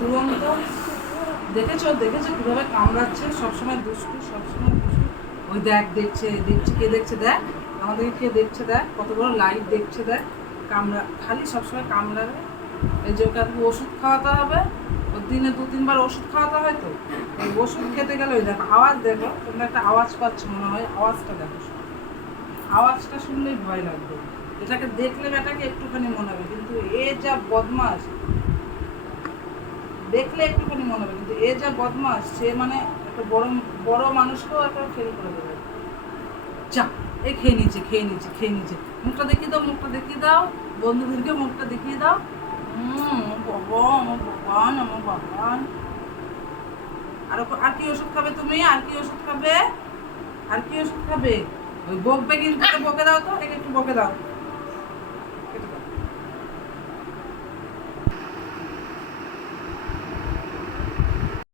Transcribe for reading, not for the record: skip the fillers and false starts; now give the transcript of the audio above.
দুরন্ত। দেখেছো দেখেছো কিভাবে কামড়াচ্ছে, সবসময় দুষ্টু, সবসময় দুষ্টু। ওই দেখ, দেখছে দেখছে, কে দেখছে দেখ, আমাদেরকে কে দেখছে দেখ, কত বড় লাইট দেখছে দেখ। কামড়া, খালি সবসময় কামড়াবে। এই যে ওকে আজকে ওষুধ খাওয়াতে হবে, ওর দিনে 2-3 বার ওষুধ খাওয়াতে হয়। তো এই ওষুধ খেতে গেলে ওই দেখো আওয়াজ, দেখো তোমরা একটা আওয়াজ পাচ্ছ মনে হয়, আওয়াজটা দেখো, আওয়াজটা শুনলেই ভয় লাগবে। এটাকে দেখলে বেটাকে একটুখানি মনে হবে, কিন্তু এ যা বদমাস, দেখলে একটুখানি মনে হবে, কিন্তু এ যা বদমাস, সে মানে একটা বড় বড় মানুষকেও একটা ফেল করে দেবে। চা, এ খেয়ে নিচ্ছে, খেয়ে নিচ্ছে, খেয়ে নিচ্ছে। মুখটা দেখিয়ে দাও, মুখটা দেখিয়ে দাও, বন্ধুদেরকে মুখটা দেখিয়ে দাও। বাবা, আমার ভগবান, আমার ভগবান। আর কি ওষুধ খাবে তুমি? আর কি ওষুধ খাবে? আর কি ওষুধ খাবে? ওই বকবে কিন্তু, বকে দাও তো, একে একটু বকে দাও।